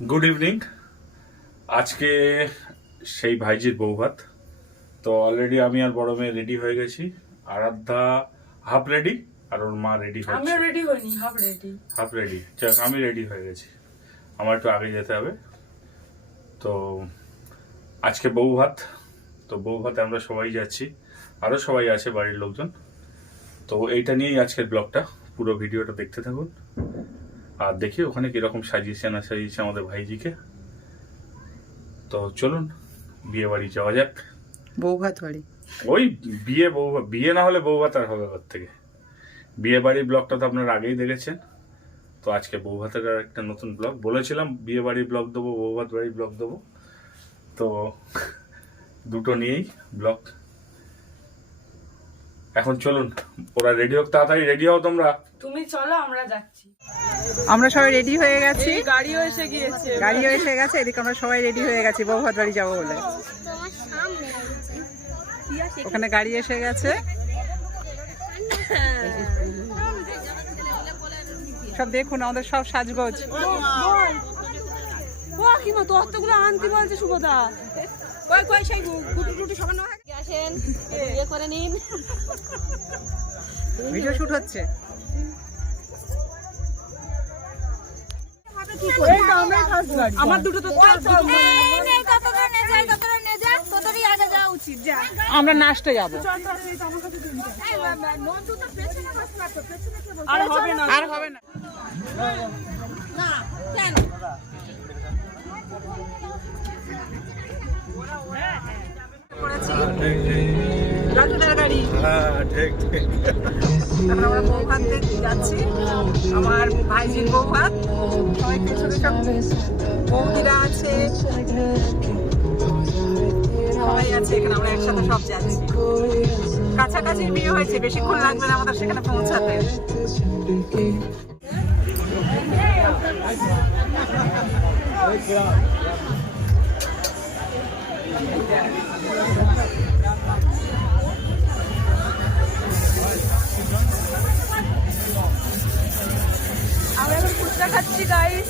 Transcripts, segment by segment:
Good evening. আজকে সেই ভাইজির বৌভাত, তো অলরেডি আমি আর বড় মেয়ে রেডি হয়ে গেছি। আরাধ্যা হাফ রেডি আর ওর মা রেডি হচ্ছে। আমি রেডি হইনি, হাফ রেডি। যাক, আমি রেডি হয়ে গেছি, আমার একটু আগে যেতে হবে। তো আজকে বৌভাত, তো বৌভাতে আমরা সবাই যাচ্ছি, আরও সবাই আছে বাড়ির লোকজন। তো এইটা নিয়েই আজকের ব্লগটা, পুরো ভিডিওটা দেখতে থাকুন আর দেখি ওখানে কিরকম সাজিয়েছে না সাজিয়েছে আমাদের ভাইজিকে। তো চলুন বিয়ে বাড়ি যাওয়া যাক। বৌভাত বাড়ি, ওই বিয়ে না হলে বৌভাত আর হবে ওর থেকে। বিয়ে বাড়ির ব্লগটা তো আপনারা আগেই দেখেছেন, তো আজকে বৌভাতের আর একটা নতুন ব্লগ। বলেছিলাম বিয়ে বাড়ির ব্লগ দেবো, বৌভাত বাড়ির ব্লগ দেবো, তো দুটো নিয়েই ব্লগ। এখন চলুন, ওরা রেডি হোক, তাড়াতাড়ি রেডি হও তোমরা। তুমি চলো, আমরা যাচ্ছি। আমরা সবাই রেডি হয়ে গেছি, গাড়িও এসে গেছে। এদিকে আমরা সবাই রেডি হয়ে গেছি বৌভাত বাড়ি যাবো বলে। ওখানে গাড়ি এসে গেছে, সব দেখুন আমাদের সব সাজগোজ। আনতে বলছে শুভদা, ভিডিও শুট হচ্ছে। আমার দুটো তো আমরা নাচতে যাবো, আর হবে না, আর হবে না। রাজুদার গাড়ি, আমরা বৌভাত দেখতে যাচ্ছি। আমার ভাইজির বৌভাত, সবাই পেছনে সব বৌদিরা আছে, সবাই আছে এখানে, আমরা একসাথে সব যাচ্ছি। কাছাকাছি বিয়ে হয়েছে, বেশিক্ষণ লাগবে না আমাদের সেখানে পৌঁছাতে। আমরা এখন ফুচকা খাচ্ছি গাইস।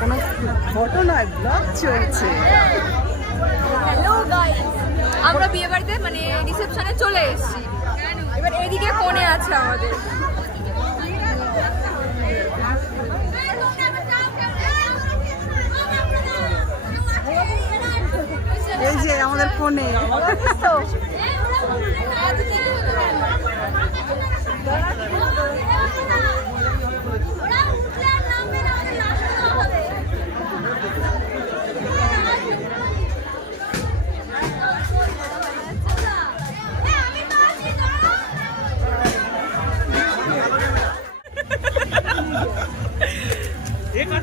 কোনো ফটো নয়, ব্লগ চলছে। হ্যালো গাইস, আমরা বিয়ে বাড়িতে মানে রিসেপশনে চলে এসেছি। এবার এদিকে কোণে আছে আমাদের। এই যে আমাদের ফোনে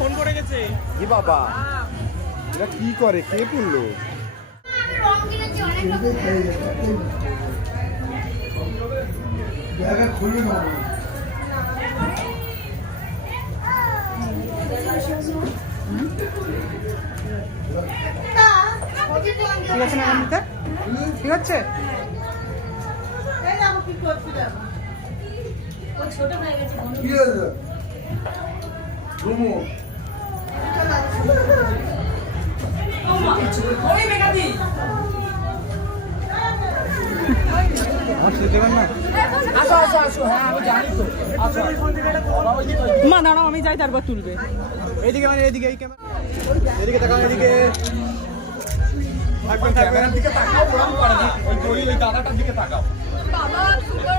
ফোন করে গেছে। এ বাবা, এটা কি করে, কে পড়লো? ঠিক আছে না এমনিতে? ঠিক আছে। মা দাঁড়াও, আমি যাই, তারপর তুলবে। এইদিকে মানে এইদিকে, এই ক্যামেরা এদিকে তাকাও, এদিকে থাকবেন, ক্যামেরার দিকে তাকাও, ওরকম করে না, ওই দাদাটার দিকে তাকাও। বাবা সুপার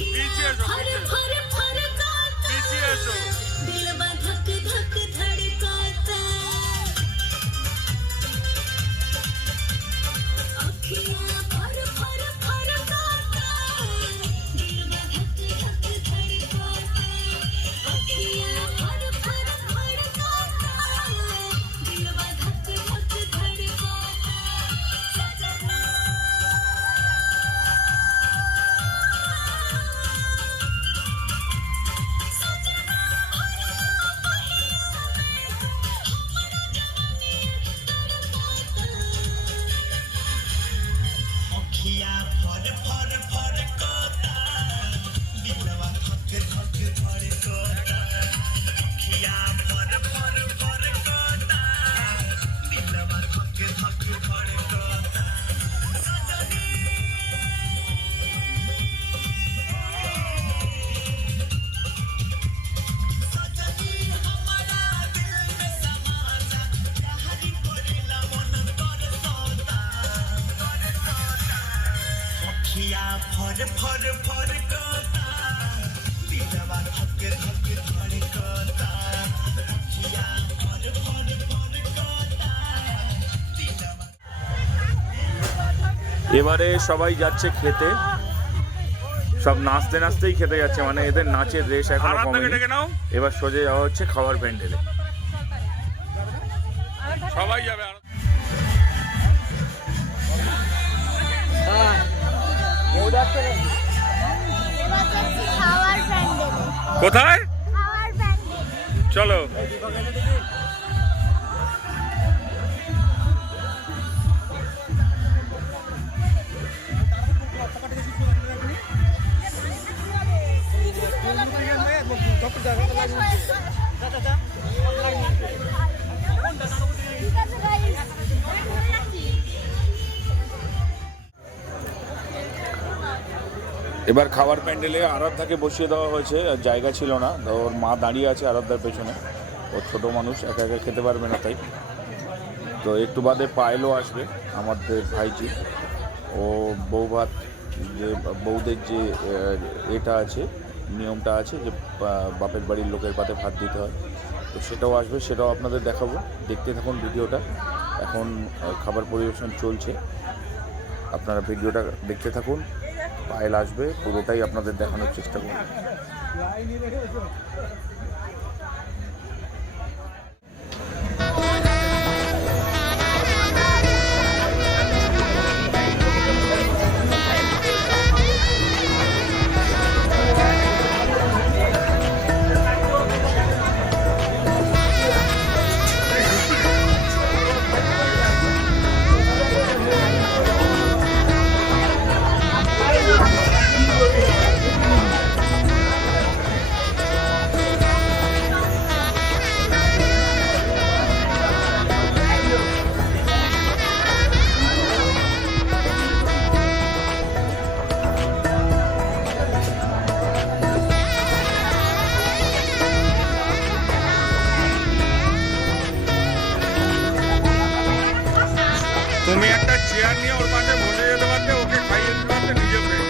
নিচে এসো, নিচে এসো। এবারে সবাই যাচ্ছে খেতে, সব নাচতে নাচতেই খেতে যাচ্ছে, মানে এদের নাচের রেশ এখনো কমেনি। এবার সোজা যাওয়া হচ্ছে খাবার প্যান্ডেলে, সবাই যাবে। কোথায়? চলো। এবার খাবার প্যান্ডেলে আরাধ্যাকে বসিয়ে দেওয়া হয়েছে, আর জায়গা ছিল না, ওর মা দাঁড়িয়ে আছে আরাধ্যার পেছনে। ওর ছোটো মানুষ, একা একা খেতে পারবে না, তাই তো একটু বাদে পায়েলও আসবে, আমাদের ভাইজি। ও বউ ভাত, যে বউদের যে এটা আছে, নিয়মটা আছে যে বাপের বাড়ির লোকের পাতে ভাত দিতে হয়, তো সেটাও আসবে, সেটাও আপনাদের দেখাবো। দেখতে থাকুন ভিডিওটা। এখন খাবার পরিবেশন চলছে, আপনারা ভিডিওটা দেখতে থাকুন। পায়েল আসবে, পুরোটাই আপনাদের দেখানোর চেষ্টা করব। তুমি একটা চেয়ার নিয়ে ওর পাশে বসে যেতে পারতে, ওকে খাইয়ে দিতে পারতে, নিজে খেয়ে।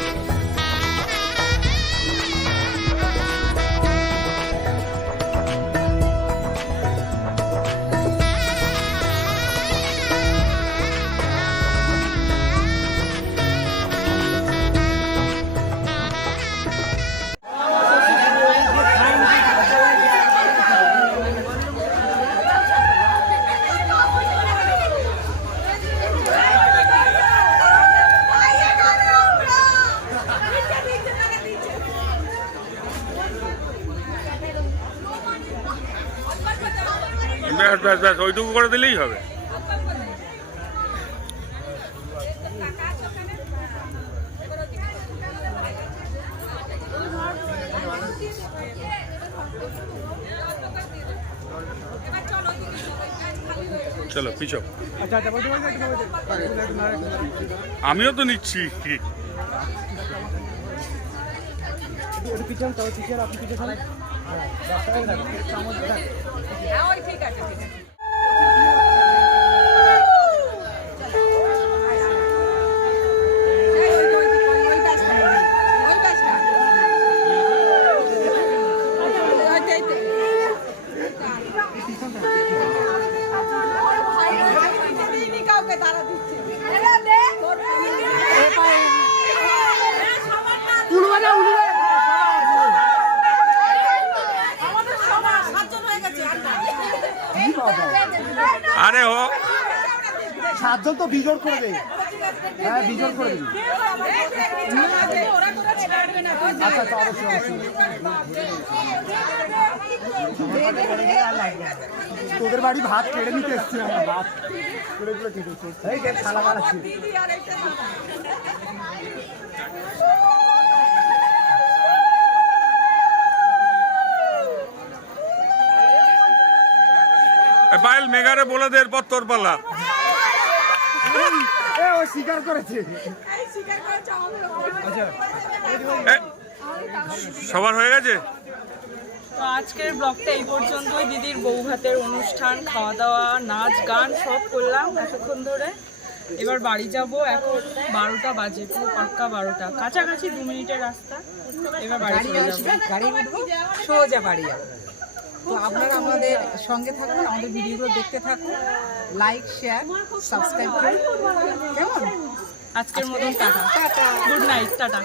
ব্যাস ব্যাস ব্যাস, ওইটুকু করে দিলেই হবে। চলো পিছো। আমিও তো নিচ্ছি। ঠিক আছে, ঠিক আছে। ওই কি বাবা, আরে ও 7 জন তো বিজোড় করে দেয়। হ্যাঁ বিজোড় করে দিই। আচ্ছা আচ্ছা, অবশ্যই অবশ্যই। তোদের বাড়ি ভাত কেড়ে নিতে এসছি আমরা, ভাত করে করে কেটে এই যে থালা বানাচ্ছি। পায়েল মেঘারে বলে দে এরপর তোর পালা। ও স্বীকার করেছে। এ, সবার হয়ে গেছে? তো আজকের ব্লগটা এই পর্যন্তই। দিদির বউ ভাতের অনুষ্ঠান, খাওয়া দাওয়া, নাচ গান সব করলাম এতক্ষণ ধরে। এবার বাড়ি যাব, এখন 12টা বাজে, পুরো পাক্কা 12টা, কাছাকাছি 2 মিনিটের রাস্তা। এবার বাড়ি চলে যাবো। গাড়ি উঠবো, সোজা বাড়ি যাবো। তো আপনারা আমাদের সঙ্গে থাকুন, আমাদের ভিডিওগুলো দেখতে থাকুন, লাইক শেয়ার সাবস্ক্রাইব করুন। কেমন? আজকের মতন টাটা, গুড নাইট, টাটা।